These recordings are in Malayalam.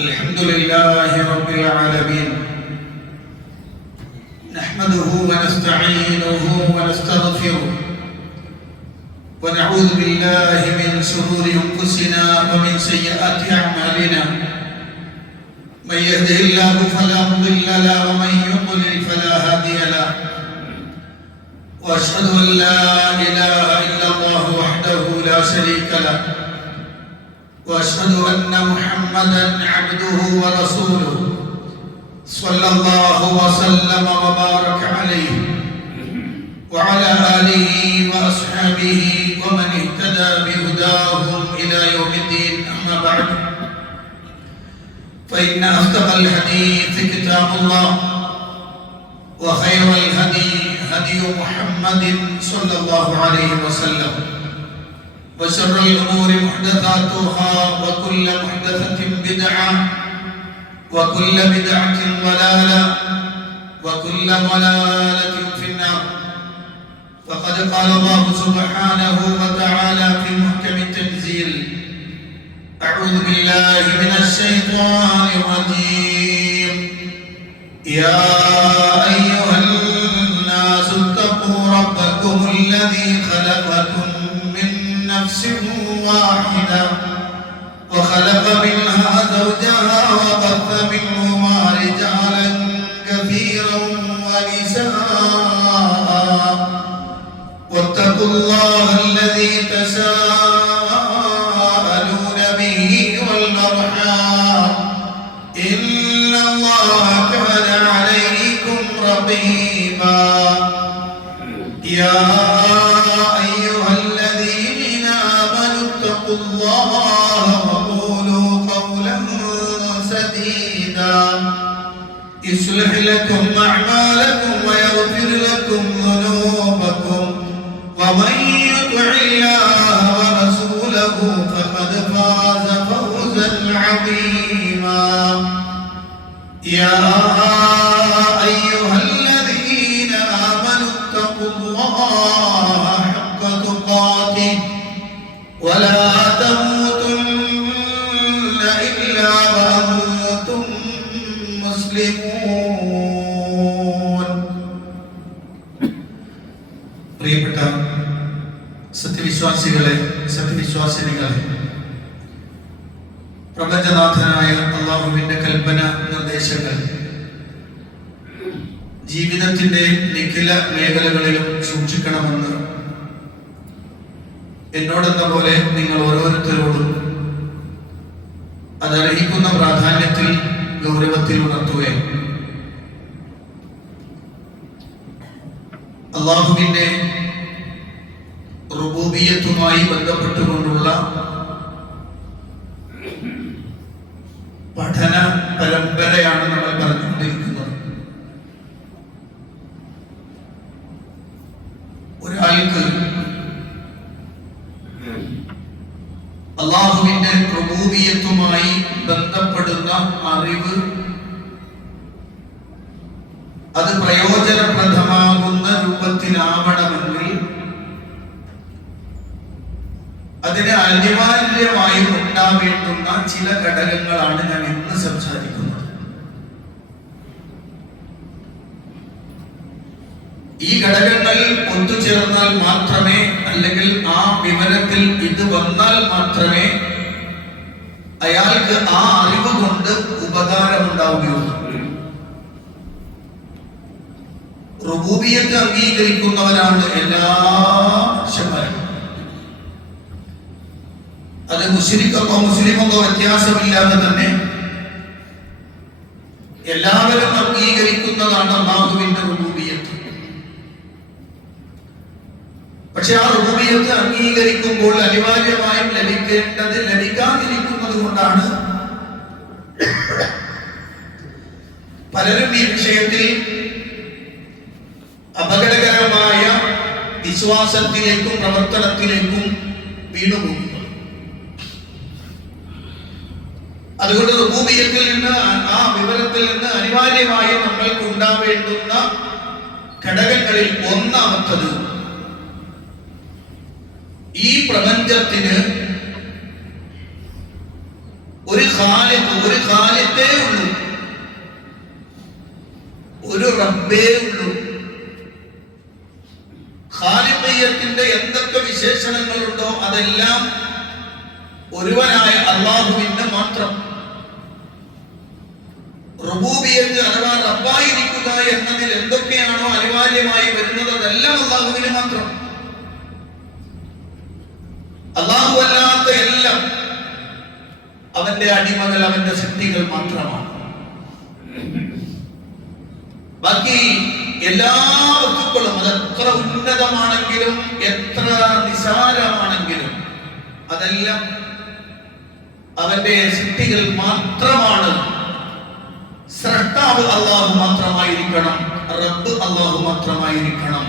الحمد لله رب العالمين نحمده ونستعينه ونستغفره ونعوذ بالله من شرور أنفسنا ومن سيئات أعمالنا من يهده الله فلا مضل له ومن يضلل فلا هادي له وأشهد أن لا إله إلا الله وحده لا شريك له وأشهد أن محمدًا عبده ورسوله صلى الله وسلم وبارك عليه وعلى آله وأصحابه ومن اهتدى بهداهم إلى يوم الدين أما بعد فإن أصدق الحديث كتاب الله وخير الهدي هدي محمد صلى الله عليه وسلم وشر الأمور محدثاتها وكل محدثة بدعة وكل بدعة ضلالة وكل ضلالة في النار فقد قال الله سبحانه وتعالى في محكم التنزيل أعوذ بالله من الشيطان الرجيم يا أيها الناس اتقوا ربكم الذي خلقكم نفس واحدة وخلق منها زوجها وبث منهما رجالا كثيرا ونساء واتقوا الله الذي تساءلون به والأرحام إن الله كان عليكم رقيبا يا الله وقولوا قولا سديدا يصلح لكم أعمالكم ويغفر لكم ذنوبكم ومن يطع الله ورسوله فقد فاز فوزا عظيما يا أيها الذين آمنوا اتقوا الله حق تقاته ولا تموتن إلا وأنتم مسلمون പ്രിയപ്പെട്ട സത്യവിശ്വാസികളെ സത്യവിശ്വാസിനികളെ പ്രപഞ്ചനാഥനായ അല്ലാഹുവിന്റെ കൽപ്പന നിർദ്ദേശങ്ങൾ ജീവിതത്തിന്റെ നിഖില മേഖലകളിലും സൂക്ഷിക്കണമെന്ന് എന്നോടെന്ന പോലെ നിങ്ങൾ ഓരോരുത്തരോടും അതർഹിക്കുന്ന പ്രാധാന്യത്തിൽ ഗൗരവത്തിൽ ഉണർത്തുകയും അല്ലാഹുവിന്റെ റുബൂബിയത്തുമായി ബന്ധപ്പെട്ടുകൊണ്ടുള്ള പഠന പരമ്പരയാണ് നമ്മൾ പറഞ്ഞുകൊണ്ടിരിക്കുന്നത്. ഒരാൾക്ക് അല്ലാഹുവിന്റെ റുബൂബിയത്തുമായി ബന്ധപ്പെടുന്ന അറിവ് അത് പ്രയോജനപ്രദമാകുന്ന രൂപത്തിലാവണമെങ്കിൽ അതിന് അനിവാര്യമായും ഉണ്ടാവേണ്ടുന്ന ചില ഘടകങ്ങളാണ് ഞാൻ ഇന്ന് സംസാരിക്കുന്നത്. ഈ ഘടകങ്ങൾ ഒത്തുചേർന്നാൽ മാത്രമേ, അല്ലെങ്കിൽ ആ വിവരത്തിൽ ഇത് വന്നാൽ മാത്രമേ അയാൾക്ക് ആ അറിവ് കൊണ്ട് ഉപകാരമുണ്ടാവുകയുള്ളൂ. റുബൂബിയത്ത് അംഗീകരിക്കുന്നവരാണ് എല്ലാ മനുഷ്യന്മാരും. അത് മുസ്ലിമോ വ്യത്യാസമില്ലാതെ തന്നെ എല്ലാവരും അംഗീകരിക്കുന്നതാണ് അല്ലാഹുവിന്റെ റുബൂബിയത്ത്. പക്ഷെ ആ റുബൂബിയത്ത് അംഗീകരിക്കുമ്പോൾ അനിവാര്യമായും ലഭിക്കേണ്ടത് ലഭിക്കാതിരിക്കുന്നത് കൊണ്ടാണ് പലരും ഈ വിഷയത്തിൽ അപകടകരമായ വിശ്വാസത്തിലേക്കും പ്രവർത്തനത്തിലേക്കും വീണുപോകുന്നത്. അതുകൊണ്ട് റുബൂബിയത്തിൽ നിന്ന്, ആ വിവരത്തിൽ നിന്ന് അനിവാര്യമായും നമ്മൾക്ക് ഉണ്ടാവേണ്ടുന്ന ഘടകങ്ങളിൽ ഒന്നാമത്തത് ഈ പ്രപഞ്ചത്തിന് ഒരു ഖാലിഖേ ഉള്ളൂ, ഒരു റബ്ബേ ഉള്ളൂ. ഖാലിഖിയത്തിന്റെ എന്തൊക്കെ വിശേഷണങ്ങളുണ്ടോ അതെല്ലാം ഒരുവനായ അല്ലാഹുവിന് മാത്രം. റുബൂബിയത്ത് അഥവാ റബ്ബായിരിക്കുക എന്നതിൽ എന്തൊക്കെയാണോ അനിവാര്യമായി വരുന്നത് അതെല്ലാം അല്ലാഹുവിന് മാത്രം. അല്ലാഹു അല്ലാത്ത എല്ലാം അവന്റെ അടിമകൾ, അവന്റെ സൃഷ്ടികൾ മാത്രമാണ്. ബാക്കി എല്ലാ വസ്തുക്കളും അതെത്ര ഉന്നതമാണെങ്കിലും എത്ര നിസാരമാണെങ്കിലും അതെല്ലാം അവന്റെ സൃഷ്ടികൾ മാത്രമാണ്. സ്രഷ്ടാവ് അല്ലാഹു മാത്രമായിരിക്കണം, റബ്ബ് അല്ലാഹു മാത്രമായിരിക്കണം.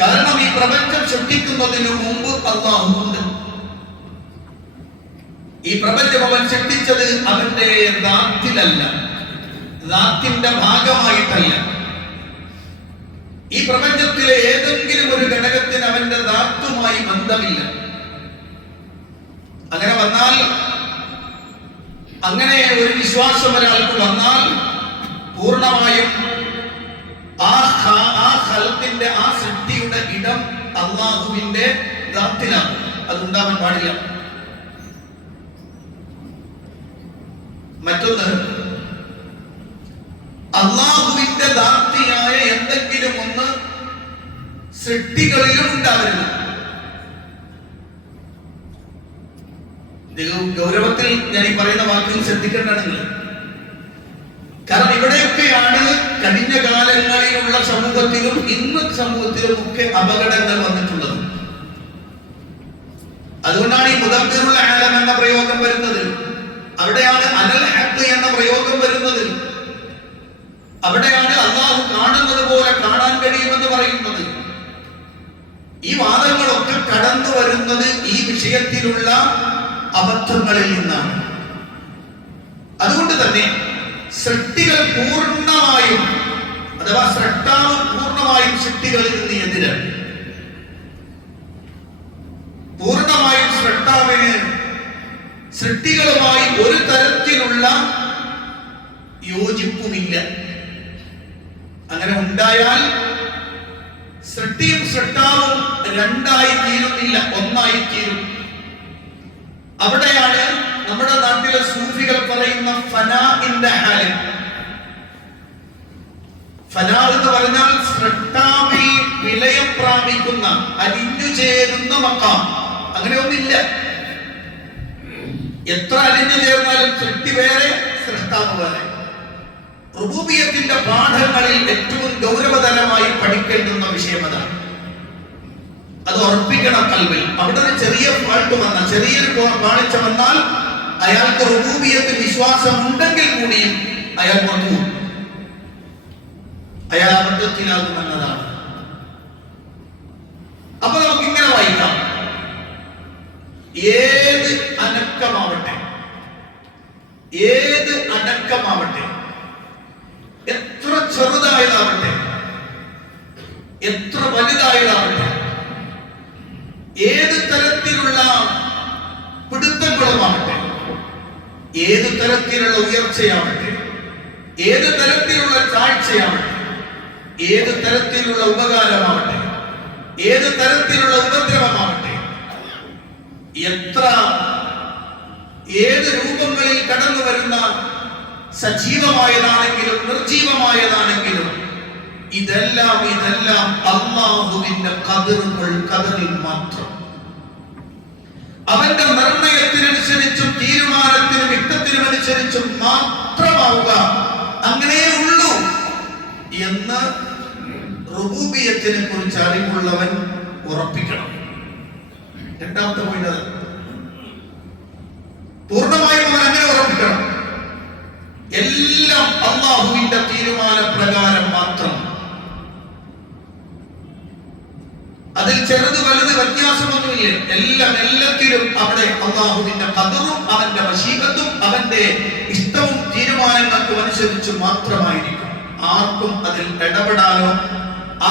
കാരണം ഈ പ്രപഞ്ചം സൃഷ്ടിക്കുന്നതിന് മുമ്പ് അല്ലാഹു ഉണ്ട്. ഈ പ്രപഞ്ചം അവൻ സൃഷ്ടിച്ചത് അവന്റെ ദാത്തിലല്ല, ദാത്തിന്റെ ഭാഗമായിട്ടല്ല. ഈ പ്രപഞ്ചത്തിലെ ഏതെങ്കിലും ഒരു ഘടകത്തിന് അവന്റെ ദാത്തുമായി ബന്ധമില്ല. അങ്ങനെ വന്നാൽ, അങ്ങനെ ഒരു വിശ്വാസം ഒരാൾക്ക് വന്നാൽ പൂർണ്ണമായും ആ ഖൽഖിന്റെ, ആ സൃഷ്ടിയുടെ ഇടം അല്ലാഹുവിന്റെ ദാത്തിലാണ്. അതുണ്ടാവാൻ പാടില്ല. മറ്റൊന്ന്, അല്ലാഹുവിന്റെ ദാത്തിയായ എന്തെങ്കിലും ഒന്ന് സൃഷ്ടികളിലും ഉണ്ടാവരുത്. ഗൗരവത്തിൽ ഞാൻ ഈ പറയുന്ന വാക്കുകൾ ശ്രദ്ധിക്കേണ്ടതാണ്. കാരണം ഇവിടെയൊക്കെയാണ് കഴിഞ്ഞ കാലങ്ങളിലുള്ള സമൂഹത്തിലും ഇന്നത്തെ സമൂഹത്തിലും ഒക്കെ അപകടങ്ങൾ വന്നിട്ടുള്ളത്. അതുകൊണ്ടാണ് ഈ മുദബ്ബിറുൽ ആലം എന്ന പ്രയോഗം വരുന്നത്. അവിടെയാണ് അനൽ ഹഖ് എന്ന പ്രയോഗം വരുന്നത്. അവിടെയാണ് അല്ലാഹു കാണുന്നത് പോലെ കാണാൻ കഴിയുമെന്ന് പറയുന്നത്. ഈ വാദങ്ങളൊക്കെ കടന്നു വരുന്നത് ഈ വിഷയത്തിലുള്ള അബദ്ധങ്ങളിൽ നിന്നാണ്. അതുകൊണ്ട് തന്നെ സൃഷ്ടികൾ പൂർണ്ണമായും, അഥവാ സ്രഷ്ടാവ് പൂർണ്ണമായും സൃഷ്ടികളിൽ നിന്ന് എതിരാണ്. പൂർണ്ണമായും സ്രഷ്ടാവിന് സൃഷ്ടികളുമായി ഒരു തരത്തിലുള്ള യോജിപ്പുമില്ല. അങ്ങനെ ഉണ്ടായാൽ സൃഷ്ടിയും സ്രഷ്ടാവും രണ്ടായി തീരുന്നില്ല, ഒന്നായി തീരും. അവിടെയാണ് നമ്മുടെ നാട്ടിലെ സൂഫികൾ പറയുന്ന ഫനാഇന്റെ ഹാല്. ഫനാ എന്ന് പറഞ്ഞാൽ സ്രഷ്ടാവിൽ വിലയം പ്രാപിക്കുന്ന, അലിഞ്ഞു ചേരുന്ന മക്കാം. അങ്ങനെ ഒന്നില്ല. എത്ര അലിഞ്ഞു ചേർന്നാലും സൃഷ്ടി വേറെ, സ്രഷ്ടാവ് വേറെ. റുബൂബിയത്തിന്റെ പാഠങ്ങളിൽ ഏറ്റവും ഗൗരവതരമായി പഠിക്കേണ്ടുന്ന വിഷയം അതാണ്. അത് ഉറപ്പിക്കണം കൽവിൽ. അവിടെ ഒരു ചെറിയ ഫാൾട്ട് വന്നാൽ, ചെറിയൊരു പാളിച്ച വന്നാൽ അയാൾക്ക് റുബൂബിയത്തിൽ വിശ്വാസം ഉണ്ടെങ്കിൽ കൂടിയും അയാൾ പുറത്തു, അയാൾ അബദ്ധത്തിലാകുമെന്നതാണ്. അപ്പൊ നമുക്ക് ഇങ്ങനെ വായിക്കാം. ഏത് അനക്കമാവട്ടെ, ഏത് അടക്കമാവട്ടെ, എത്ര ചെറുതായതാവട്ടെ, എത്ര വലുതായതാവട്ടെ, ഏത് തരത്തിലുള്ള പിടുത്തങ്ങളുമാവട്ടെ, ഏത് തരത്തിലുള്ള ഉയർച്ചയാവട്ടെ, ഏത് തരത്തിലുള്ള താഴ്ചയാവട്ടെ, ഏത് തരത്തിലുള്ള ഉപകാരമാവട്ടെ, ഏത് തരത്തിലുള്ള ഉപദ്രവമാവട്ടെ, ഏത് രൂപങ്ങളിൽ കടന്നു വരുന്ന സജീവമായതാണെങ്കിലും നിർജീവമായതാണെങ്കിലും ഇതെല്ലാം അല്ലാഹുവിന്റെ ഖദറിൽ മാത്രം. അവന്റെ നിർണയത്തിനനുസരിച്ചും തീരുമാനത്തിനും ഇഷ്ടത്തിനുമനുസരിച്ചും മാത്രമാവുക, അങ്ങനെയേ ഉള്ളൂ എന്ന് റുബൂബിയത്തിനെ കുറിച്ച് അറിവുള്ളവൻ ഉറപ്പിക്കണം. രണ്ടാമത്തെ പോയിന്റ് അത്. പൂർണ്ണമായും അവൻ അങ്ങനെ ഉറപ്പിക്കണം. എല്ലാം അല്ലാഹുവിന്റെ തീരുമാന പ്രകാരം മാത്രം. അതിൽ ചെറുത് വലുത് വ്യത്യാസമൊന്നുമില്ല. എല്ലാത്തിലും അവിടെ അല്ലാഹുവിന്റെ ഖദറും അവന്റെ മശീഅത്തും അവന്റെ ഇഷ്ടവും തീരുമാനങ്ങൾക്കും അനുസരിച്ച് മാത്രമായിരിക്കും. ആർക്കും അതിൽ ഇടപെടാനോ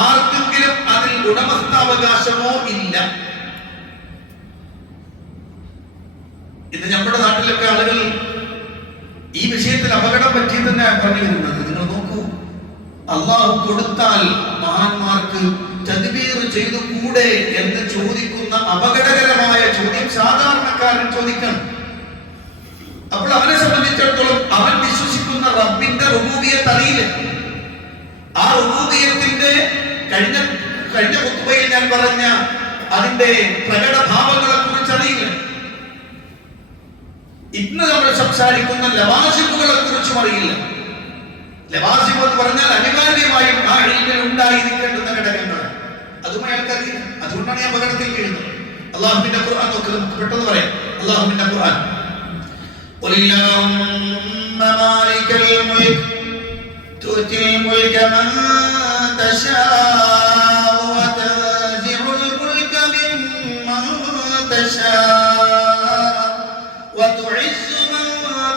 ആർക്കെങ്കിലും അതിൽ ഉടമസ്ഥാവകാശമോ ഇല്ല. ഇന്ന് നമ്മുടെ നാട്ടിലൊക്കെ ആളുകൾ ഈ വിഷയത്തിൽ അപകടം പറ്റി തന്നെ പറഞ്ഞു വരുന്നത്. നിങ്ങൾ നോക്കൂ, അള്ളാഹു കൊടുത്താൽ മഹാന്മാർക്ക് തദ്ബീർ ചെയ്തു കൂടെ എന്ന് ചോദിക്കുന്ന അപകടകരമായ ചോദ്യം സാധാരണക്കാരൻ ചോദിക്കണം. അപ്പോൾ അവനെ സംബന്ധിച്ചിടത്തോളം അവൻ വിശ്വസിക്കുന്ന റബ്ബിന്റെ റുബൂബിയത്ത് അറിയില്ല. ആ റുബൂബിയത്തിന്റെ കഴിഞ്ഞ ഖുത്ബയിൽ ഞാൻ പറഞ്ഞ അതിന്റെ പ്രകടഭാവങ്ങളെ കുറിച്ച് അറിയില്ല. ഇന്ന് നമ്മൾ സംസാരിക്കുന്ന ലവാസിമുകളെ കുറിച്ചും അറിയില്ല. ലവാസിം എന്ന് പറഞ്ഞാൽ അനിവാര്യമായും ആ ഇൽമിൽ ഉണ്ടായിരിക്കേണ്ടുന്ന ഘടകങ്ങളാണ്. അതും അയാൾക്കറിയില്ല. അതുകൊണ്ടാണ് ഈ അപകടത്തിൽ വീഴുന്നത്. അള്ളാഹുവിന്റെ ഖുർആൻ നോക്ക്, നമുക്ക് പെട്ടെന്ന് പറയാം. അള്ളാഹുവിന്റെ ഖുർആൻ قل اللهم مالك الملك تؤتي الملك من تشاء وتنزع الملك ممن تشاء وتعز من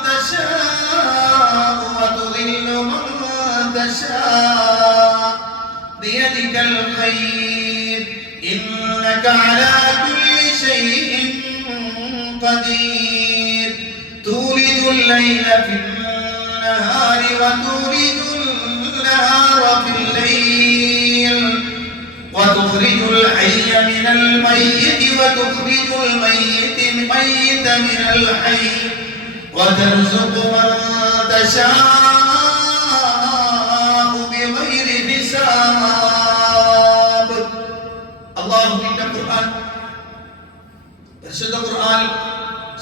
تشاء وتذل من تشاء بيدك الخير إنك على كل شيء قدير تولد الليل في النهار وتولد النهار في الليل وتخرج الحي من الميت وتخرج الميت من الحي وترزق من تشاء بغير حساب. അല്ലാഹുവിന്റെ ഖുർആൻ, പരിശുദ്ധ ഖുർആൻ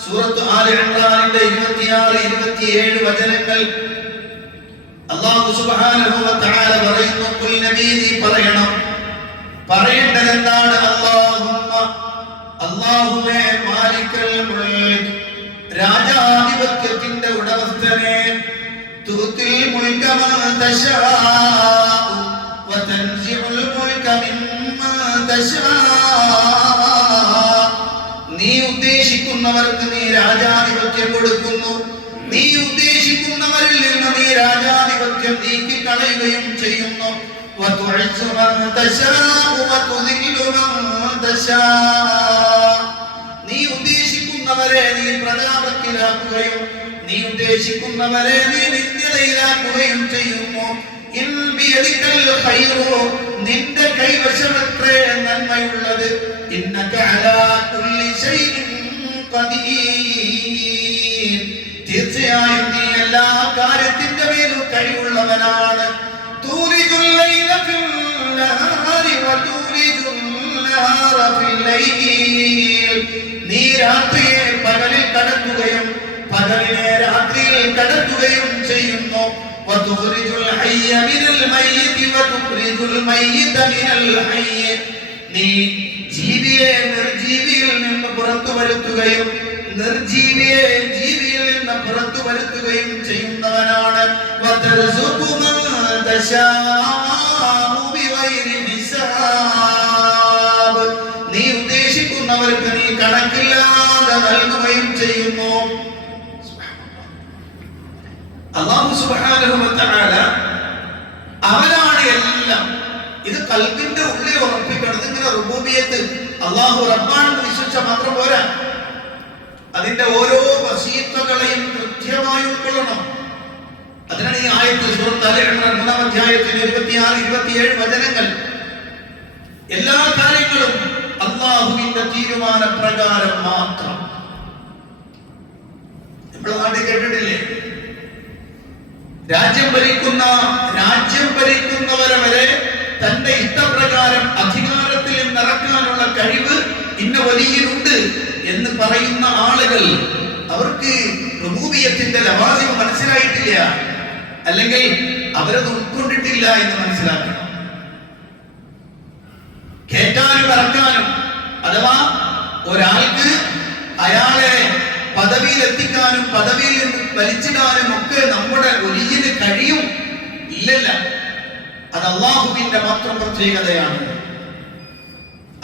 സൂറത്ത് ആല ഇംറാനിന്റെ 26-27 വചനങ്ങൾ അല്ലാഹു സുബ്ഹാനഹു വ തആല പറയുന്നു, ഖുൽ നബി നീ പറയണം, പറയേണ്ടത് എന്താണ്? അല്ലാഹുവേ മാലിക്കൽ മുൽക്ക്, രാജാധിപത്യത്തിന്റെ ഉടമസ്ഥനെ, തുത്തിൽ മുൽക മൻ തശാഉ വ തൻസിഉൽ മുൽക മിമ്മൻ തശാഉ, നീ ഉദ്ദേശിക്കുന്നവർക്ക് നീ രാജാധിപത്യം കൊടുക്കുന്നു, നീ ഉദ്ദേശിക്കുന്നവരിൽ നിന്ന് നീ രാജാധിപത്യം നീക്കി കളയുകയും ചെയ്യുന്നു. വതുഇസ്സു മൻ തശാഉ വതുദില്ലു മൻ തശാഉ, നീ ഉദ്ദേശിക്കുന്നവരെ നീ പ്രതാപത്തിലാക്കുകയും നീ ഉദ്ദേശിക്കുന്നവരെ നീ നിന്ദ്യതയിലാക്കുകയും ചെയ്യുന്നു. ഇൻ ബിയദിക്കൽ ഖൈറു, നിന്റെ കൈവശമത്രേ നന്മയുള്ളത്. ഇന്നക അലാ കുല്ലി ശൈഇൻ ഖദീർ, തീർച്ചയായും നീ എല്ലാ കാര്യത്തിന്റെ മേലും കഴിവുള്ളവനാണ്. തൂലിജുൽ ലൈല ഫിൽ നഹാരി വതൂലിജുൽ നഹാറ ഫിൽ ലൈൽ, നീ രാത്രിയെ പകലിൽ കടത്തുകയും പകലിനെ രാത്രിയിൽ കടത്തുകയും ചെയ്യുന്നു. വതുഖ്രിജുൽ ഹയ്യ മിനൽ മയ്യിതി വതുഖ്രിജുൽ മയ്യിത മിനൽ ഹയ്യ, നീ ജീവിയെ നിർജീവിയിൽ നിന്ന് പുറത്തു വരുത്തുകയും നിർജീവിയെ ജീവിയിൽ നിന്ന് പുറത്തു വരുത്തുകയും ചെയ്യുന്നവനാണ്. വതർസുഖു മൻ തശാഉ ബിഗൈരി ഹിസാബ്, നീ ഉദ്ദേശിക്കുന്നവർക്ക് നീ കണക്കില്ലാതെ നൽകുകയും ചെയ്യുന്നു. അല്ലാഹു സുബ്ഹാനഹു വ തആല അവനാണ് എല്ലാം. ഇത് ഖൽബിന്റെ ഉള്ളിൽ ഉറപ്പിക്കണം. ഇതിങ്ങനെ റുബൂബിയത്ത് അല്ലാഹു റബ്ബാണെന്ന് വിശ്വസിച്ചാൽ മാത്രം പോരാ, അതിന്റെ ഓരോ വസീഫകളെയും കൃത്യമായി ഉൾക്കൊള്ളണം. അതിനാണ് ഈ ആയത്ത് സൂറത്ത് ആല ഇംറാൻ 3-ാം അധ്യായത്തിൽ 26-27 വചനങ്ങൾ. എല്ലാ കാര്യങ്ങളും അല്ലാഹുവിന്റെ തീരുമാനപ്രകാരം മാത്രം. നമ്മൾ നാട്ടിൽ കേട്ടിട്ടില്ലേ, രാജ്യം ഭരിക്കുന്നവരെ വരെ തന്റെ ഇഷ്ടപ്രകാരം അധികാരത്തിൽ നിറക്കാനുള്ള കഴിവ് ഇന്ന വലിയുണ്ട് എന്ന് പറയുന്ന ആളുകൾ, അവർക്ക് റുബൂബിയത്തിന്റെ ലവാസിമ മനസ്സിലായിട്ടില്ല, അല്ലെങ്കിൽ അവരത് ഉൾക്കൊണ്ടിട്ടില്ല എന്ന് മനസ്സിലാക്കണം. കേറ്റാനും ഇറക്കാനും, അഥവാ ഒരാൾക്ക് അയാളെ പദവിയിൽ എത്തിക്കാനും പദവിയിൽ നിന്ന് വലിച്ചിടാനും ഒക്കെ നമ്മുടെ വലിയന് കഴിയും ഇല്ലല്ല. അത് അല്ലാഹുവിന്റെ മാത്രം പ്രത്യേകതയാണ്.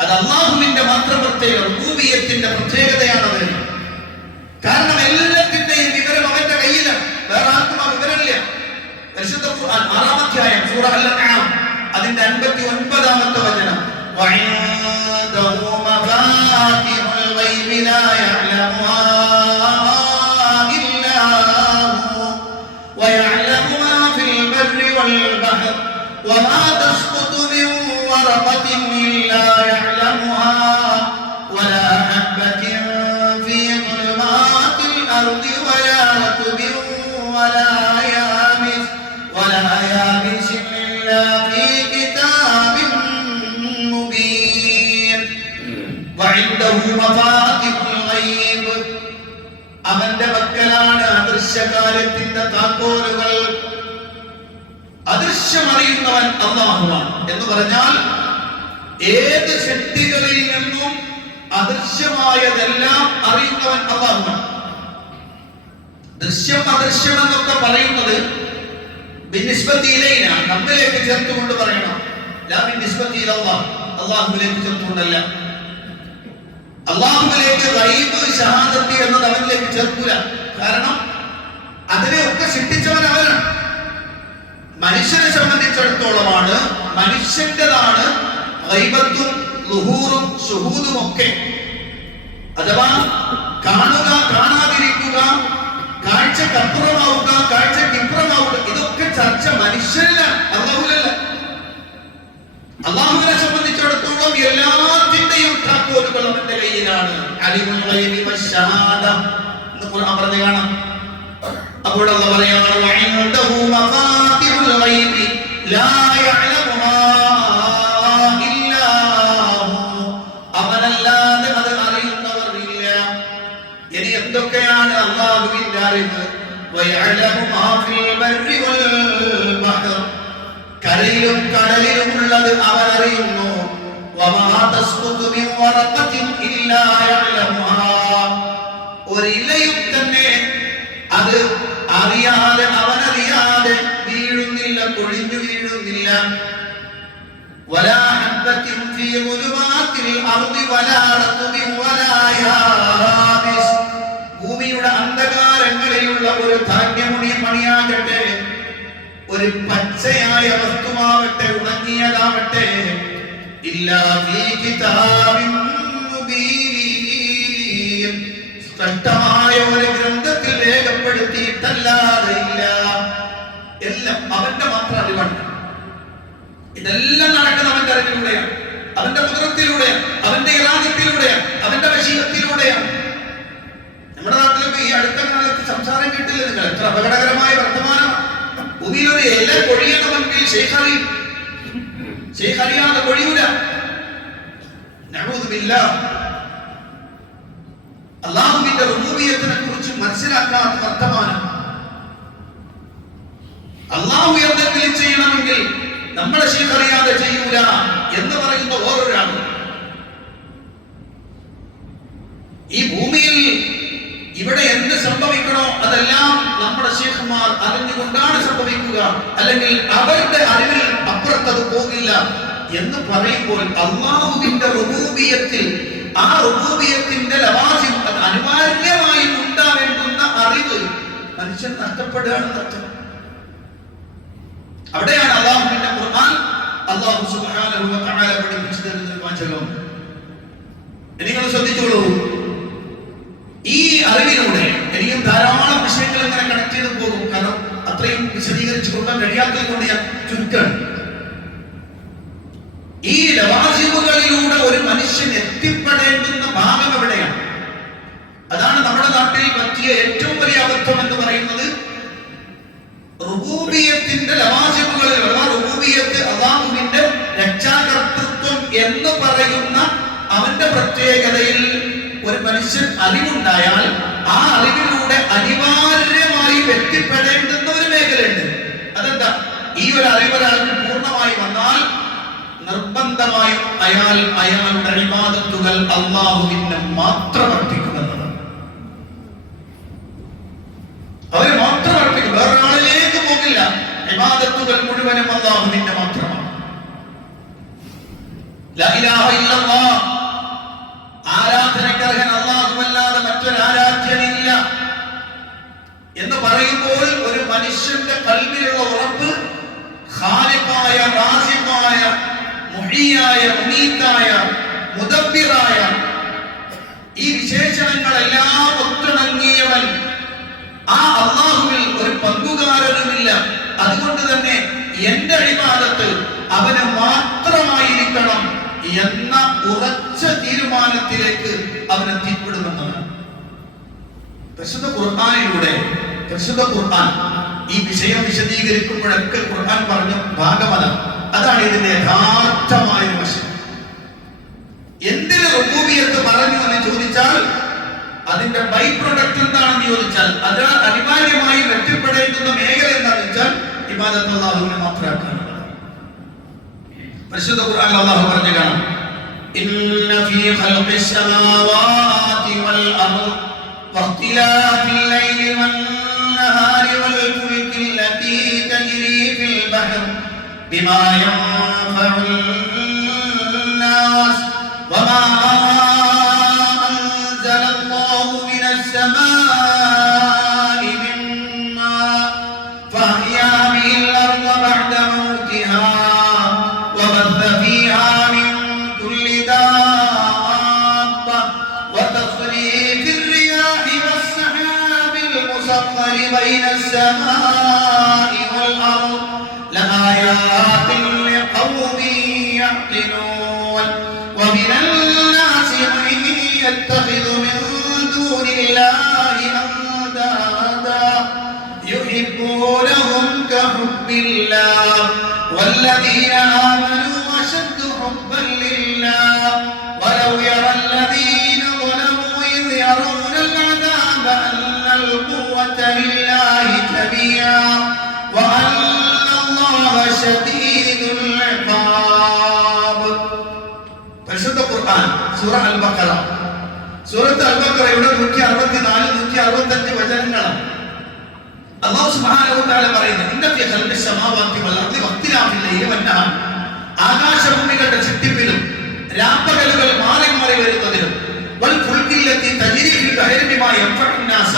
അത് അല്ലാഹുവിന്റെ മാത്രം പ്രത്യേകത, റുബൂബിയത്തിന്റെ പ്രത്യേകതയാണത്. കാരണം എല്ലാത്തിന്റെയും വിവരം അവന്റെ കയ്യിലാണ്, വേറെ ആർക്കും ആ വിവരമില്ല. പരിശുദ്ധ ഖുർആൻ 6-ാം അധ്യായം സൂറ അൽ-അൻആം അതിന്റെ 59-ാമത്തെ വചനം, വഇൻദഹു മഫാത്തിഹുൽ ഗൈബി ലാ യഅലമുഹാ وما تسقط من ورقة إلا يعلمها ولا حبة في ظلمات الأرض ولا رطب ولا يابس إلا في كتاب مبين وعنده مفاتيح الغيب അവന്റെ പക്കലാണ് അദൃശ്യകാലത്തിന്റെ താക്കോലുകൾ. അദൃശ്യമറിയുന്നവൻ അല്ലാഹുവാണ് എന്ന് പറഞ്ഞാൽ ഏത് ശക്തികളിൽ നിന്നും അദൃശ്യമായതെല്ലാം അറിയുന്നവൻ അല്ലാഹുവാണ്. ദൃശ്യം അദൃശ്യം എന്നൊക്കെ പറയുന്നത് നമ്മിലേക്ക് ചേർത്തുകൊണ്ട് പറയണം. അല്ലാഹുവിലേക്ക് ചേർത്തുകൊണ്ടല്ല. അല്ലാഹുവിലേക്ക് ഗൈബ് ഷഹാദത്ത് എന്നത് അവനിലേക്ക് ചേർക്കൂല. കാരണം അതിനെയൊക്കെ സൃഷ്ടിച്ചവൻ അവനാണ്. മനുഷ്യനെ സംബന്ധിച്ചിടത്തോളമാണ് മനുഷ്യന്റേതാണ് ഗൈബത്തും ളുഹൂറും ശുഹൂദും ഒക്കെ. അഥവാ കാണുക, കാണാതിരിക്കുക, കാഴ്ചക്കപ്പുറമാവുക, കാഴ്ചക്കിപ്പുറമാവുക, ഇതൊക്കെ ചർച്ച മനുഷ്യരിലാണ്, അല്ലാഹുവിലല്ല. അല്ലാഹുവിനെ സംബന്ധിച്ചിടത്തോളം എല്ലാത്തിന്റെയും താക്കോലുകൾ അവന്റെ കയ്യിലാണ്. അലിമുൽ ഗൈബി വശഹാദ എന്ന് ഖുർആൻ പറഞ്ഞു കാണാം. അപ്പോൾ അല്ലാഹു പറയാണ് വഇൻദഹു മഫാത്തിഹുൽ ഗൈബി ലാ യഅലമുഹാ ഇല്ലാ ഹു, അവനല്ലാതെ അത് അറിയുന്നവർ ഇല്ല. ഇനി എന്തൊക്കെയാണ് അല്ലാഹുവിന്റെ അറിവ്? വയഅലമു മാ ഫിൽ ബർരി വൽ ബഹർ, കരയിലും കടലിലും ഉള്ളത് അവൻ അറിയുന്നു. വമാ തസ്ഖുതു മിൻ വറഖത്തിൻ ഇല്ലാ യഅലമുഹാ, ഒരിലയും തന്നെ അത് അറിയാതെ അവനറിയാതെ വീഴുന്നില്ല, കൊഴിഞ്ഞു വീഴുന്നില്ല. വലാ ഹബ്ബത്തിൻ ഫീ ളുലുമാത്തിൽ അർദി വലാ റത്ബിൻ വലാ യാബിസ്, ഭൂമിയുടെ അന്ധകാരങ്ങളിലുള്ള ഒരു ധാന്യമണിയാകട്ടെ, ഒരു പച്ചയായ വസ്തുവാകട്ടെ, ഉണങ്ങിയതാവട്ടെ, ഇല്ലാ ഫീ കിതാബിൻ മുബീൻ, സ്പഷ്ടമായ ഒരു ഗ്രന്ഥത്തിൽ രേഖപ്പെടുത്തിയിട്ടല്ലാതെ ഇല്ല. എല്ലാം അവന്റെ മാത്രം അറിവാണ്. ഇതെല്ലാം നടക്കുന്ന അവന്റെ അറിവിലൂടെയാണ്, അവന്റെ കുതിരത്തിലൂടെയാണ്, അവന്റെ ഇറാദത്തിലൂടെയാണ്, അവന്റെ വശീകത്തിലൂടെയാണ്. നമ്മുടെ നാട്ടിലൊക്കെ ഈ അടുത്ത കാലത്ത് സംസാരം കേട്ടില്ല നിങ്ങൾ? എത്ര അപകടകരമായ വർത്തമാനമാണ്. ഭൂമിയിൽ ഒരു ഇല കൊഴിയണമെങ്കിൽ ശൈഖ് അറിയാതെ കൊഴിയൂല. നഊദു ബില്ലാഹ്. അല്ലാഹുവിന്റെ റുബൂബിയത്തിനെ കുറിച്ച് മനസ്സിലാക്കാത്ത വർത്തമാനം. അല്ലാഹു എന്തെങ്കിലും ചെയ്യണമെങ്കിൽ നമ്മളെ ശൈഖ് അറിയാതെ ചെയ്യൂല എന്ന് പറയുന്ന ഓരോരാളും ഈ ഭൂമിയിൽ ഇവിടെ എന്ത് സംഭവിക്കണോ അതെല്ലാം നമ്മുടെ ശൈഖ്മാർ അറിഞ്ഞുകൊണ്ടാണ് സംഭവിക്കുക, അല്ലെങ്കിൽ അവരുടെ അറിവിൽ അപ്പുറത്തത് പോകില്ല എന്ന് പറയുമ്പോൾ അല്ലാഹുവിന്റെ റുബൂബിയത്തിൽ, ആ റുബൂബിയത്തിന്റെ ലവാസിം, അത് അനിവാര്യമായി ഉണ്ടാവേണ്ടുന്ന അറിവ് മനുഷ്യൻ നഷ്ടപ്പെടുകയാണെന്ന് അർത്ഥം. അവിടെയാണ് അല്ലാഹുവിന്റെ ഖുർആൻ അല്ലാഹു സുബ്ഹാനഹു വ തആല പഠിപ്പിച്ചു തരുന്ന വാചകം. നിങ്ങൾ ശ്രദ്ധിച്ചോളൂ. ഈ അറിവിലൂടെ എനിക്കും ധാരാളം വിഷയങ്ങൾ ഇങ്ങനെ കണക്ട് ചെയ്ത് പോകും. കാരണം അത്രയും വിശദീകരിച്ചു കൊടുക്കാൻ കഴിയാത്തത് കൊണ്ട് ഞാൻ ചുരുക്കാണ്. ഈ ലവാസിമുകളിലൂടെ ഒരു മനുഷ്യൻ എത്തിപ്പെടേണ്ടുന്ന ഭാഗം എവിടെയാണ്? അതാണ് നമ്മുടെ നാട്ടിൽ പറ്റിയ ഏറ്റവും വലിയ അബദ്ധം എന്ന് പറയുന്നത്. റുബൂബിയത്തിന്റെ ലവാസിമുകളിൽ, റുബൂബിയത്ത് അല്ലാഹുവിന്റെ രക്ഷാകർതൃത്വം എന്ന് പറയുന്ന അവന്റെ പ്രത്യേകതയിൽ ഒരു മനുഷ്യൻ അറിവുണ്ടായാൽ ആ അറിവിലൂടെ അനിവാര്യമായി എത്തിപ്പെടേണ്ടുന്ന ഒരു മേഖലയുണ്ട്. അതെന്താ? ഈ ഒരു അറിവ് ഒരാൾക്ക് പൂർണ്ണമായി വന്നാൽ നിർബന്ധമായും അയാളുടെ ഇബാദത്തുകൾ അല്ലാഹുവിനെ മാത്രം അർപ്പിക്കുന്നതാണ്. അവരെ മാത്രം അർപ്പിക്കും, വേറൊരാളിലേക്ക് പോകില്ല. ഇബാദത്തുകൾ മുഴുവനും അല്ലാഹുവിനെ മാത്രമാണ്. ലാ ഇലാഹ ഇല്ലല്ലാഹ്, ആരാധനക്കർഹൻ അല്ലാഹുവല്ലാതെ മറ്റൊരു ആരാധ്യനില്ല എന്ന് പറയുമ്പോൾ ഒരു മനുഷ്യന്റെ ഖൽബിലുള്ള ഉറപ്പ് ഖാലിഖായ, റാസിഖായ, മുഹീയായ, മുമീതായ, മുദബ്ബിറായ ഈ വിശേഷണങ്ങളെല്ലാം ഒത്തിണങ്ങിയവൻ ആ അല്ലാഹുവിൽ ഒരു പങ്കുകാരനുമില്ല. അതുകൊണ്ട് തന്നെ എന്റെ ഇബാദത്ത് അവന് മാത്രമായിരിക്കണം എന്ന ഉറച്ച തീരുമാനത്തിലേക്ക് അവൻ എത്തിപ്പെടുമെന്നാണ്. പരിശുദ്ധ ഖുർആനിലൂടെ പരിശുദ്ധ ഖുർആൻ ഈ വിഷയം വിശദീകരിക്കുമ്പോഴൊക്കെ ഖുർആൻ പറഞ്ഞ ഭാഗമല്ല. അതാണ് ഇതിന്റെ യഥാർത്ഥമായ വശം. എന്തിന് റുബൂബിയത്ത് പറഞ്ഞു എന്ന് ചോദിച്ചാൽ അതിന്റെ ബൈ പ്രൊഡക്റ്റ് എന്താണെന്ന് ചോദിച്ചാൽ അത് അനിവാര്യമായും എത്തിപ്പെടേണ്ടുന്ന മേഖല എന്താണെന്ന് വെച്ചാൽ ഇബാദത്ത് അല്ലാഹുവിനെ മാത്രമാക്കാനുള്ളതാണ്. പരിശുദ്ധ ഖുർആനിൽ അല്ലാഹു പറഞ്ഞു കാണാം, ഇന്ന ഫീ ഖൽഖിസ് സമാവാതി വൽ അർദ് വഖ്തിലാഫിൽ ലൈലി വൻ നഹാരി വൽ ഫുൽകി ലതീ തജ്രി ഫിൽ ബഹർ ബിമാ യൻഫഉൻ നാസ് വമാ بين السماء والأرض لآيات لقوم يعقلون ومن الناس من يتخذ من دون الله أندادا يحبونهم كحب الله والذين آمنوا أشد حبا لله ولو يرى الذين ظلموا إذ يرون العذاب أن القوة لله جميعا وأن الله شديد العقاب. പരിശുദ്ധ ഖുർആൻ സൂറ അൽ-ബഖറ സൂറത്ത് അൽ-ബഖറയുടെ 164 165 വചനങ്ങളാണ്. അല്ലാഹു സുബ്ഹാനഹു വ തആല പറയുന്നു, ഇന്ന ഫീ ഖൽഖിസ് സമാവാതി വൽ അർദി വഖ്തിലാഫിൽ ലൈലി വൻ നഹാർ, ആകാശഭൂമികളുടെ സൃഷ്ടിപ്പിലും രാപ്പകലുകൾ മാറി മാറി വരുന്നതിലും വൽ ഫുൽകി ലതീ തജ്രി ഫിൽ ബഹരി ബിമാ യൻഫഉൻ നാസ,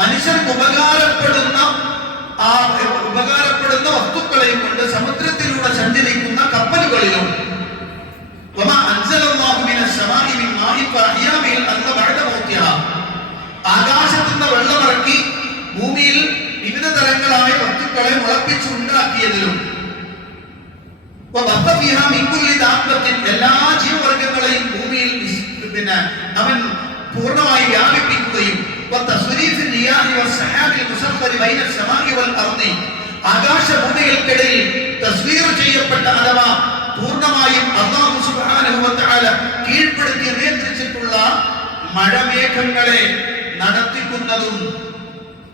മനുഷ്യർക്ക് ഉപകാരപ്പെടുന്ന വസ്തുക്കളെയും കൊണ്ട് സമുദ്രത്തിലൂടെ സഞ്ചരിക്കുന്ന കപ്പലുകളിലും വമാ അൻസലല്ലാഹു മിനസ് സമാഇ മിൻ മാഇൻ ഫഅഹ്യാ ബിൽ അർദ ബഅദ മൗതിഹാ, ആകാശത്തുനിന്ന് വെള്ളമിറക്കി ഭൂമിയിൽ വിവിധ തരങ്ങളായ വസ്തുക്കളെ മുളപ്പിച്ചുണ്ടാക്കിയതിലും വബഅ ഫീഹാ മിൻ കുല്ലി ദാബത്തിൻ, എല്ലാ ജീവവർഗങ്ങളെയും ഭൂമിയിൽ അവൻ പൂർണ്ണമായി വ്യാപിപ്പിക്കുകയും വതസ്രീഫിൽ റിയാഹി വസ്സഹാബിൽ മുസഖ്ഖരി ബൈന അസ്സമാഇ വൽ അർദി, ആകാശഭൂമികൾക്കിടയിൽ തസ്വീർ ചെയ്യപ്പെട്ട അഥവാ പൂർണ്ണമായും അല്ലാഹു സുബ്ഹാനഹു വ തആല കീഴ്പ്പെടുത്തി നിയന്ത്രിച്ചിട്ടുള്ള മഴമേഘങ്ങളെ നടത്തിക്കുന്നതും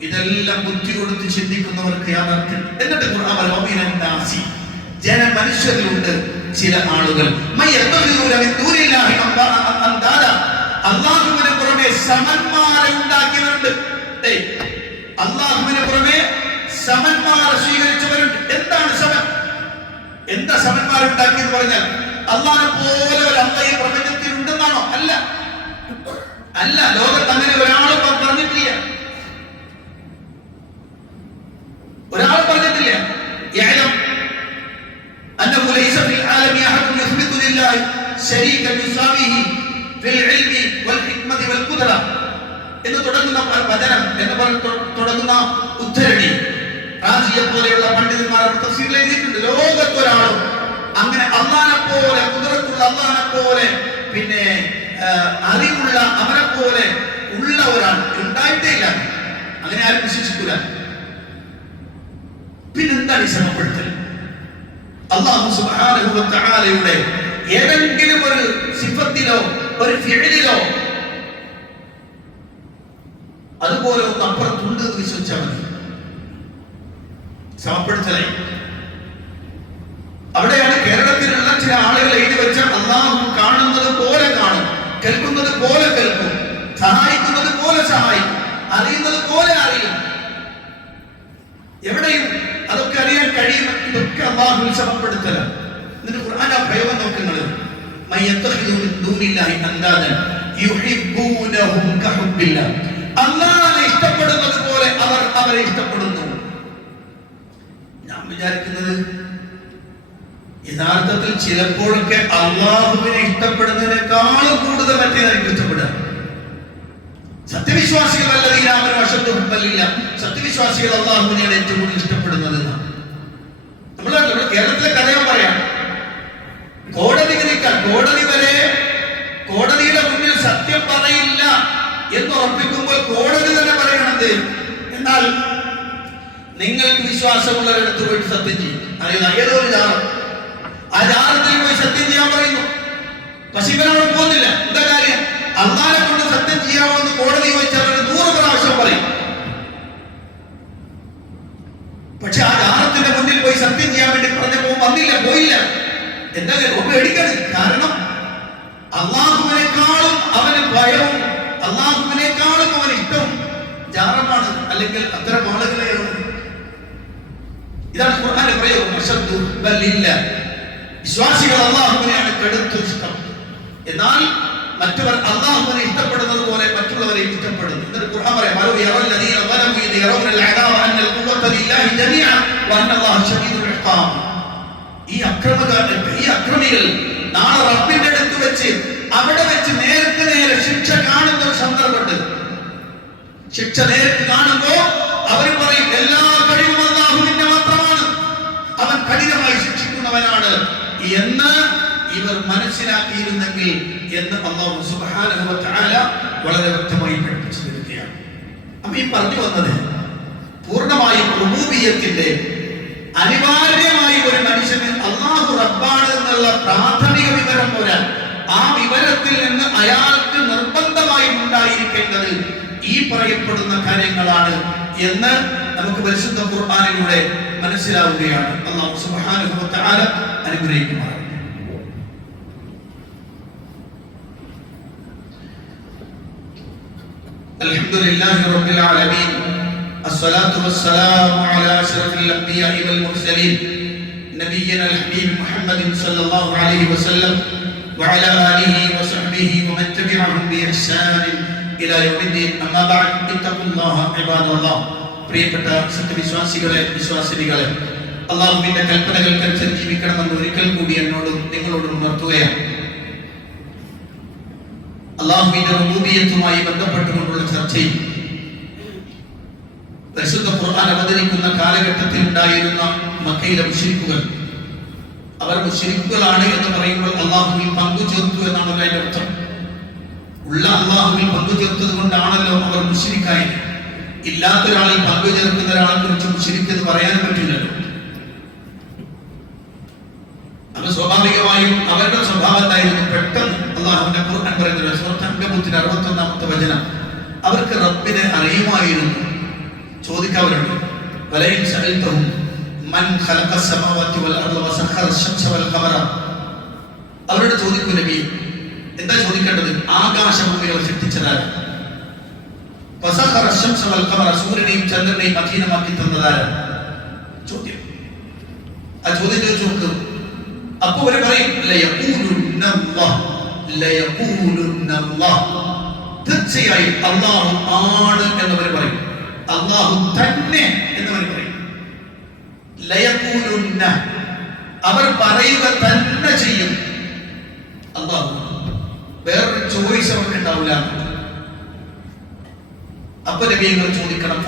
ഇതെല്ലാം ബുദ്ധി കൊടുത്ത് ചിന്തിക്കുന്നവർക്ക് യാഥാർത്ഥ്യം. എന്നിട്ട് ഖുർആൻ പറയുന്നു, ജനമനുഷ്യരിലുണ്ട് ചില ആളുകൾ അല്ലാഹുവിനെ പുറമെ സമന്മാരെ ഉണ്ടാക്കിയവരുണ്ട്. അല്ലാഹുവിനെ പുറമെ സമന്മാരെ സ്വീകരിച്ചവരുണ്ട്. എന്താണ് സമൻ? എന്താ സമന്മാരെ ഉണ്ടാക്കിയെന്ന് പറഞ്ഞാൽ അല്ലാഹുവിനെ പോലെ ഒരു അല്ലാഹ് ഈ പ്രപഞ്ചത്തിൽ ഉണ്ടെന്നാണോ? അല്ല, അല്ല. ലോകത്ത് അങ്ങനെ ഒരാളും പറഞ്ഞിട്ടില്ല, ഒരാളും പറഞ്ഞിട്ടില്ല. أنه ليس في العالم أحد يثبت لله شريكا يساويه في العلم والحكمة والقدرة എന്ന് തുടങ്ങുന്ന വചനം എന്ന് പറഞ്ഞ് തുടങ്ങുന്ന ഉദ്ധരണി റാസിയെ പോലെയുള്ള പണ്ഡിതന്മാർ തഫ്സീറിൽ എഴുതിയിട്ടുണ്ട്. ലോകത്തൊരാളും അങ്ങനെ അല്ലാഹനെ പോലെ ഖുദ്റത്തുള്ള അല്ലാഹനെ പോലെ പിന്നെ അറിവുള്ള അവനെ പോലെ ഉള്ള ഒരാൾ ഉണ്ടായിട്ടേ ഇല്ല. അങ്ങനെ ആരും വിശ്വസിക്കൂല. പിന്നെന്താണ് ഈ ശ്രമപ്പെടുത്തൽ? അല്ലാഹു സുബ്ഹാനഹു വ തആലയുടെ ഏതെങ്കിലും ഒരു സിഫത്തിലോ ഒരു ഫിഅലിലോ അതുപോലെ ഒന്ന് അപ്പുറത്തുണ്ട് എന്ന് വിശ്വസിച്ചാൽ മതി. സമപ്പെടുത്തലായി. അവിടെയാണ് കേരളത്തിലുള്ള ചില ആളുകൾ എഴുതി വെച്ച അല്ലാഹു കാണുന്നത് പോലെ കാണും, കേൾക്കുന്നത് പോലെ കേൾക്കും, സഹായിക്കുന്നത് പോലെ സഹായിക്കും, അറിയുന്നത് പോലെ അറിയും. എവിടെയും അതൊക്കെ അറിയാൻ കഴിയും. ഇതൊക്കെ അല്ലാഹുവിൽ സമപ്പെടുത്തല. എന്നിട്ട് ഖുർആൻ ആ പ്രയോഗം നോക്കുന്നത്, മയ്യത്തഖിദു മിൻ ദൂനില്ലാഹി അൻദാദൻ യുഹിബ്ബൂനഹും കഹുബ്ബില്ലാഹ്, അല്ലാഹുവിനെ ഇഷ്ടപ്പെടുന്നത് പോലെ അവർ അവരെ ഇഷ്ടപ്പെടുന്നു. ഞാൻ വിചാരിക്കുന്നത് യഥാർത്ഥത്തിൽ ചിലപ്പോഴൊക്കെ അല്ലാഹുവിനെ ഇഷ്ടപ്പെടുന്നതിനേക്കാളും കൂടുതൽ മറ്റേതായിരിക്കും ഇഷ്ടപ്പെടുക. സത്യവിശ്വാസികൾ സത്യവിശ്വാസികൾ അല്ലാഹുവിനെയാണ് ഏറ്റവും കൂടുതൽ ഇഷ്ടപ്പെടുന്നത്. നമ്മുടെ കേരളത്തിലെ കഥയോ പറയാം. കോടതി വിധിക്കാൻ കോടതിയുടെ മുന്നിൽ സത്യം പറയില്ല എന്ന് ഉറപ്പിക്കുമ്പോൾ കോടതി തന്നെ പറയണത്, എന്നാൽ നിങ്ങൾക്ക് വിശ്വാസമുള്ളവരിടത്ത് പോയിട്ട് സത്യം ചെയ്യും. അറിയുന്ന ഏതോ ഒരു ജാറം, ആ ജാറത്തിൽ പോയി സത്യം ചെയ്യാൻ പറയുന്നു. പക്ഷെ ഇവരവിടെ പോകുന്നില്ല. എന്താ കാര്യം? അള്ളാനെ കൊണ്ട് സത്യം ചെയ്യാമോ എന്ന് കോടതി ചോദിച്ചാൽ അവർ 100 പ്രാവശ്യം പറയും. പക്ഷെ ആ ജാറത്തിന്റെ മുന്നിൽ പോയി സത്യം ചെയ്യാൻ വേണ്ടി പറഞ്ഞപ്പോ പോയില്ല. എന്താ പേടിക്കരുത്. കാരണം അള്ളാഹുവിനേക്കാളും അവന് ഭയവും അള്ളാഹുവിനേക്കാളും അവന് ഇഷ്ടവും ജാറമാണ്, അല്ലെങ്കിൽ അത്തരം ആളുകളെയാണ്. ഇതാണ് ഖുർആനിലെ പ്രയോഗം. വിശ്വാസികൾ അള്ളാഹുവിനെയാണ് കടുത്ത ഇഷ്ടം. എന്നാൽ മറ്റവർ അള്ളാഹുവിനെ ഇഷ്ടപ്പെടുന്നത് പോലെ മറ്റുള്ളവരെ ഇഷ്ടപ്പെടുന്നു. എന്നിട്ട് ഖുർആൻ പറയാം, ഈ അക്രമികൾ നാളെ റബ്ബിന്റെ അടുത്ത് വെച്ച് അവിടെ വെച്ച് നേർക്ക് നേരെ ശിക്ഷ കാണുന്ന ഒരു സന്ദർഭമുണ്ട്. ശിക്ഷ നേരിട്ട് കാണുമ്പോ അവർ പറയും, എല്ലാ കഴിവും അല്ലാഹുവിന്റെ മാത്രമാണ്, അവൻ കഠിനമായി ശിക്ഷിക്കുന്നവനാണ് എന്ന് ഇവർ മനസ്സിലാക്കിയിരുന്നെങ്കിൽ എന്ന് അല്ലാഹു സുബ്ഹാനഹു വ തആല വളരെ വ്യക്തമായി പഠിപ്പിച്ചു തരികയാണ്. അപ്പൊ ഈ പറഞ്ഞു വന്നത് പൂർണ്ണമായും റുബൂബിയ്യത്തിന്റെ അനിവാര്യമായി ഒരു മനുഷ്യന് അല്ലാഹു റബ്ബാണ് എന്നുള്ള പ്രാഥമിക വിവരം പോരാ, ആ വിവരത്തിൽ നിന്ന് അയാൾക്ക് നിർബന്ധമായി ഉണ്ടായിരിക്കേണ്ടത് ഈ പറയപ്പെടുന്ന കാര്യങ്ങളാണ് എന്ന് നമുക്ക് പരിശുദ്ധ ഖുർആനിലൂടെ മനസ്സിലാവുകയാണ്. അല്ലാഹു സുബ്ഹാനഹു വ തആല അനുഗ്രഹിക്കുമാറാകട്ടെ. അൽഹംദുലില്ലാഹി റബ്ബിൽ ആലമീൻ الصلاة والسلام على أشرف الأنبياء والمرسلين نبينا الحبيب محمد صلى الله عليه وسلم وعلى آله وصحبه ومن تبعهم بإحسان إلى يوم الدين أما بعد اتقوا الله عباد الله. പ്രിയപ്പെട്ട സത്യവിശ്വാസികളെ, വിശ്വാസിനികളെ, അല്ലാഹുവിന്റെ കൽപ്പനകൾക്കനുസരിച്ച് ജീവിക്കണമെന്ന് ഒരിക്കൽ കൂടി എന്നോടും നിങ്ങളോടും ഉണർത്തുകയാണ്. അല്ലാഹുവിന്റെ റുബൂബിയ്യത്തുമായി ബന്ധപ്പെട്ടുകൊണ്ടുള്ള ചർച്ചയിൽ പരിശുദ്ധ ഖുർആൻ അവതരിക്കുന്ന കാലഘട്ടത്തിൽ ഉണ്ടായിരുന്ന മക്കയിലെ മുശ്രിക്കുകൾ, അവർ മുശ്രിക്കുകളാണ് എന്ന് പറയുമ്പോൾ അല്ലാഹുവിൽ പങ്കു ചേർത്തു എന്നാണല്ലോ അതിന്റെ അർത്ഥം. ഉള്ള അല്ലാഹുവിൽ പങ്കു ചേർത്തത് കൊണ്ടാണല്ലോ അവർ മുശ്രിക്കായത്. ഇല്ലാത്തൊരാളിൽ പങ്കു ചേർക്കുന്ന ഒരാളെ കുറിച്ച് മുശ്രിക്ക് എന്ന് പറയാൻ പറ്റില്ലല്ലോ. അത് സ്വാഭാവികമായും അവരുടെ സ്വഭാവം എന്തായിരുന്നു? പെട്ടെന്ന് അല്ലാഹുവിന്റെ ഖുർആൻ പറയുന്നത് സൂറത്ത് അൻകബൂത്തിന്റെ 61-ാമത്തെ വചനം, അവർക്ക് റബ്ബിനെ അറിയുമായിരുന്നു. ചോദിക്കാറുണ്ട്, വലൈൻ സഅൽതഹും മൻ ഖലഖസ് സമാവാതി വൽ അർള വസഖറ അശ്-ശംസ വൽ ഖമറ. അവരോട് ചോദിക്കൂ നബി, എന്താ ചോദിക്കേണ്ടത്? ആകാശഭൂമിയെ സൃഷ്ടിച്ചതാരാ? വസഖറ അശ്-ശംസ വൽ ഖമറ, സൂര്യനെയും ചന്ദ്രനെയും അധീനമാക്കി തന്നതാരാ? ചോദ്യം. ആ ചോദ്യം ചോദിച്ചു നോക്കൂ. അപ്പോൾ അവർ പറയും, ലയഖൂലുന്നല്ലാഹ് ലയഖൂലുന്നല്ലാഹ്, തീർച്ചയായും അല്ലാഹു ആണ് എന്നവർ പറയും. അല്ലാഹു തന്നെ എന്നവർ പറയും. ലയഖൂലുന്ന, അവർ പറയുക തന്നെ ചെയ്യും. അല്ലാഹു, വേറൊരു ചോയ്സ് അവർക്ക് ഉണ്ടാവില്ല. അപ്പൊ നബിയങ്ങൾ ചോദിക്കണം,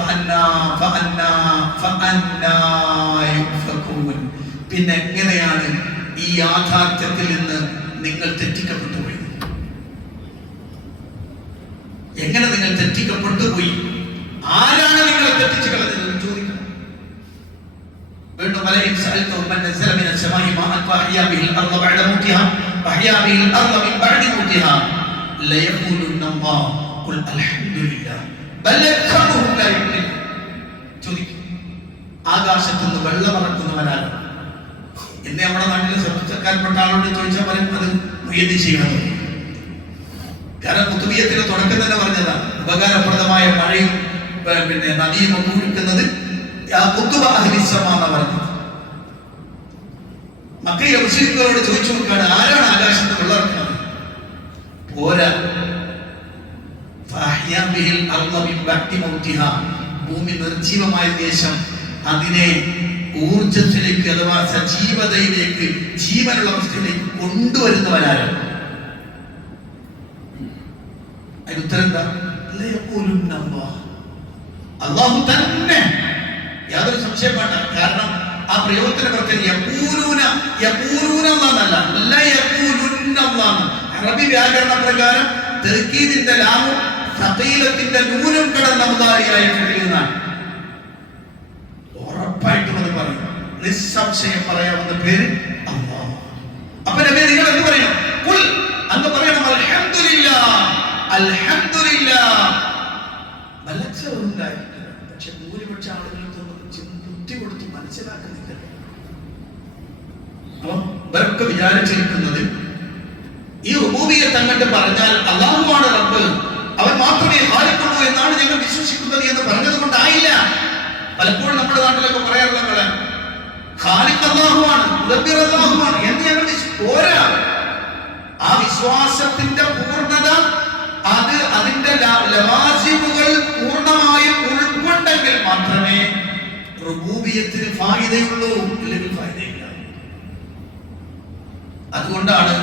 പിന്നെ എങ്ങനെയാണ് ഈ യാഥാർത്ഥ്യത്തിൽ നിന്ന് നിങ്ങൾ തെറ്റിക്കപ്പെട്ടു പോയി? എങ്ങനെ നിങ്ങൾ തെറ്റിക്കപ്പെട്ടു പോയി? ആരാണ് നിങ്ങളെ തെറ്റിച്ചു കളഞ്ഞതെന്ന് ചോദിക്കണം. വീണ്ടും വലൈൻ സഅൽതഹും മൻ നസല മിനസ് സമാഇ മാഅൻ ഫഅഹ്യാ ബിഹിൽ അർള ബഅദ മൗതിഹാ ഫഅഹ്യാ ബിഹിൽ അർള മിൻ ബഅദി മൗതിഹാ ലയഖൂലുന്നല്ലാഹ് ഖുൽ അൽഹംദുലില്ലാഹ് ബൽ അക്സറുഹും ലാ യുഅ്മിനൂൻ. ചോദിക്കും, ആകാശത്ത് നിന്ന് വെള്ളം ഇറക്കുന്നവനാണ് എന്ന് നമ്മുടെ നാട്ടിലെ സർവ്വസക്കാരപ്പെട്ട ആളോട് ചോദിച്ചാൽ പറയും, അത് മുയ്യദ്ദീൻ ചെയ്യണം. കാരണം കുത്തുബിയ്യത്തിന്റെ തുടക്കം തന്നെ പറഞ്ഞതാണ്, ഉപകാരപ്രദമായ മഴയും പിന്നെ നദിയും ഒക്കെ ഒഴുക്കുന്നത് എന്നാണ് പറഞ്ഞത്. മക്കയിലെ മുസ്ലിങ്ങളോട് ചോദിച്ചു നോക്കുകയാണ്, ആരാണ് ആകാശത്ത് വെള്ളം ഇറക്കുന്നത്? പോരാ, ഭൂമി നിർജീവമായ ദേശം അതിനെ ഊർജത്തിലേക്ക് അഥവാ സജീവതയിലേക്ക്, ജീവനുള്ള അവസ്ഥയിലേക്ക് കൊണ്ടുവരുന്നവരാണ്. അതിന് ഉത്തരം എന്താ? അല്ലാഹു തന്നെ, യാതൊരു സംശയം വേണ്ട. കാരണം ആ പ്രയോഗത്തിന് പ്രത്യേകം യഖൂലൂന എന്നല്ല, ലയഖൂലുന്ന എന്നാണ്. അറബി വ്യാകരണ പ്രകാരം തർക്കീദിന്റെ ലാമും സഖീലത്തിന്റെ നൂനും കടന്ന മുദാരിയായി ഫിഅലിനാണ്. ഉറപ്പായിട്ടും അത് പറയും, നിസ്സംശയം പറയാവുന്ന പേര് അല്ലാഹ്. അപ്പോൾ നബി നിങ്ങൾ എന്ത് പറയണം? ഖുൽ, അങ്ങ് പറയണം അൽഹംദുലില്ലാഹ്, അൽഹംദുലില്ലാഹ്. മലച്ചറുണ്ടായിരിക്കണം, പക്ഷെ ഭൂരിപക്ഷ ആളുകൾക്കൊന്നും ബുദ്ധി കൊടുത്ത് മനസ്സിലാക്കുന്നില്ല. അപ്പം ഇവരൊക്കെ വിചാരിച്ചിരിക്കുന്നത് ഈ റുബൂബിയ്യത്ത് അങ്ങോട്ട് പറഞ്ഞാൽ അല്ലാഹുവാണ് റബ്ബ്, അവൻ മാത്രമേ ഖാലിഖുള്ളൂ എന്നാണ് ഞങ്ങൾ വിശ്വസിക്കുന്നത് എന്ന് പറഞ്ഞത് കൊണ്ടായില്ല. പലപ്പോഴും നമ്മുടെ നാട്ടിലൊക്കെ പറയാറുള്ള ഖാലിഖ് അല്ലാഹുവാണ്, മുദബ്ബിർ അല്ലാഹുവാണ് എന്ന് ഞങ്ങൾ പോരാ. ആ വിശ്വാസത്തിന്റെ പൂർണ്ണത, അത് അതിന്റെ ലവാസിമുകൾ പൂർണ്ണമായും ഉൾക്കൊണ്ടെങ്കിൽ മാത്രമേ റുബൂബിയ്യത്തിന് ഫായിദയുള്ളൂ, ഇല്ലെങ്കിൽ ഫായിദയില്ല. അതുകൊണ്ടാണ്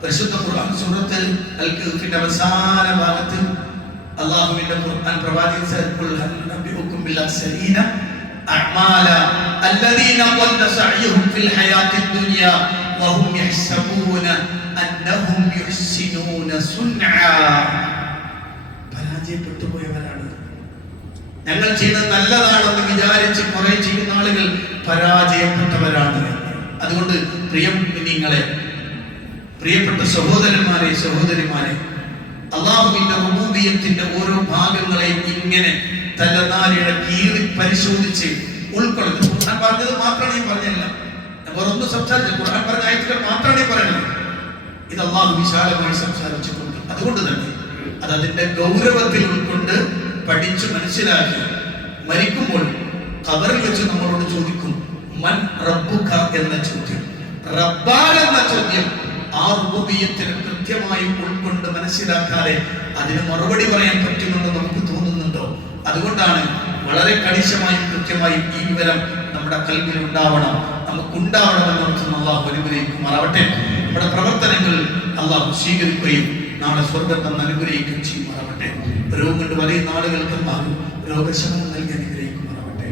പരിശുദ്ധ ഖുർആൻ സൂറത്ത് അൽ കഹ്ഫിന്റെ അവസാന ഭാഗത്ത് അല്ലാഹുവിന്റെ ഖുർആൻ പ്രവാചകൻ സല്ലല്ലാഹു അലൈഹി വസല്ലം ബിൽ അഖ്സരീന അഅമാല അല്ലദീന ضل സഅയ്യുഹും ഫിൽ ഹയാത്തിദ് ദുനിയ വഹും യഹ്സബൂന അന്നഹും യുഹ്സിനൂന സുൻആ. പരാജയപ്പെട്ടു പോയവരാണ്. ഞങ്ങൾ ചെയ്യുന്നത് നല്ലതാണെന്ന് വിചാരിച്ച് കുറെ ചെയ്യുന്ന ആളുകൾ പരാജയപ്പെട്ടവരാണ്. അതുകൊണ്ട് പ്രിയപ്പെട്ട സഹോദരന്മാരെ, സഹോദരിമാരെ, അല്ലാഹുവിന്റെ റുബൂബിയ്യത്തിന്റെ ഓരോ ഭാഗങ്ങളെയും ഇങ്ങനെ തലനാരിഴ കീറി പരിശോധിച്ച് ഉൾക്കൊള്ളുന്നു. ഖുർആൻ പറഞ്ഞത് മാത്രമാണ് ഞാൻ പറഞ്ഞല്ല, വേറൊന്നും സംസാരിച്ചു. ഖുർആൻ പറഞ്ഞ ആയത്തുകൾ മാത്രമാണ് പറയുന്നത്. ഇത് അല്ലാഹു വിശാലമായി സംസാരിച്ചിട്ടുണ്ട്. അതുകൊണ്ട് തന്നെ അത് അതിന്റെ ഗൗരവത്തിൽ ഉൾക്കൊണ്ട് പഠിച്ചു മനസ്സിലാക്കി മരിക്കുമ്പോൾ ഖബറിൽ വെച്ച് നമ്മളോട് ചോദിക്കും മൻ റബ്ബുക എന്ന ചോദ്യം, റബ്ബാൻ എന്ന ചോദ്യം. ആ റുബൂബിയ്യത്തിനെ കൃത്യമായി ഉൾക്കൊണ്ട് മനസ്സിലാക്കാതെ അതിന് മറുപടി പറയാൻ പറ്റുമെന്ന് നമുക്ക് തോന്നുന്നുണ്ടോ? അതുകൊണ്ടാണ് വളരെ കണിശമായും കൃത്യമായും ഈ വിവരം നമ്മുടെ കൽബിൽ ഉണ്ടാവണം, നമുക്കുണ്ടാവണമെന്ന് അല്ലാഹു അനുഗ്രഹിക്കുമാറാവട്ടെ. നമ്മുടെ പ്രവർത്തനങ്ങൾ അല്ലാഹു സ്വീകരിക്കുകയും നാളെ സ്വർഗ്ഗത്തിൽ അനുഗ്രഹിക്കുകയും ചെയ്യുമാറാവട്ടെ. രോഗം കൊണ്ട് വലിയ ആളുകൾക്ക് അല്ലാഹു രോഗശമനം നൽകി അനുഗ്രഹിക്കുമാറാവട്ടെ.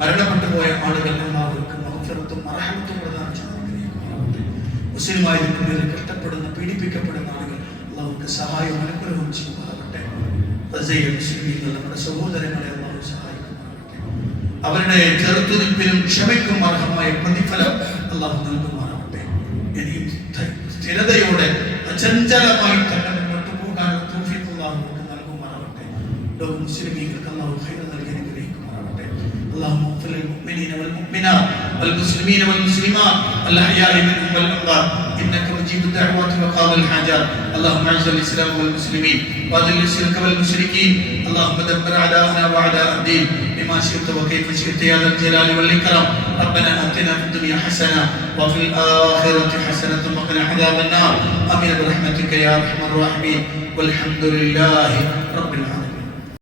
മരണപ്പെട്ടു പോയ ആളുകൾ എല്ലാവർക്കും മഗ്ഫിറത്തും റഹ്മത്തും പ്രദാനം ചെയ്ത് അനുഗ്രഹിക്കുമാറാവട്ടെ. മുസ്ലിമായിരിക്കുന്നതിൽ കഷ്ടപ്പെടുന്ന പീഡിപ്പിക്കപ്പെടുന്ന ആളുകൾ അല്ലാഹുവിന്റെ സഹായവും അനുഗ്രഹവും ചെയ്യുമാറാവട്ടെ. മുസ്ലിമീങ്ങൾ നമ്മുടെ സഹോദരങ്ങളെ അല്ലാഹു സഹായിക്കുമാറാവട്ടെ. അവരുടെ ചെറുത്തുനിൽപ്പിനും ക്ഷമയ്ക്കും അർഹമായ പ്രതിഫലം അല്ലാഹു നൽകുമാറാവട്ടെ. ഇനിയും സ്ഥിരതയോടെ അചഞ്ചലമായി തന്നെ മുന്നോട്ട് പോകാനുള്ള തൗഫീഖ് അല്ലാഹു നമുക്ക് നൽകുമാറാവട്ടെ. ലോക മുസ്ലിമീങ്ങൾക്ക് അല്ലാഹു ഖൈർ നൽകി അനുഗ്രഹിക്കുമാറാവട്ടെ. اللهم اغفر للمؤمنين والمؤمنات والمسلمين والمسلمات الأحياء منهم والأموات إنك مجيب الدعوات وقاضي الحاجات. اللهم أعز الإسلام والمسلمين وأذل الشرك والمشركين. اللهم دمر أعداءنا وأعداء الدين بما شئت وكيف شئت يا ذا الجلال والإكرام. ربنا آتنا في الدنيا حسنة وفي الآخرة حسنة وقنا عذاب النار. آمين برحمتك يا أرحم الراحمين والحمد لله رب العالمين.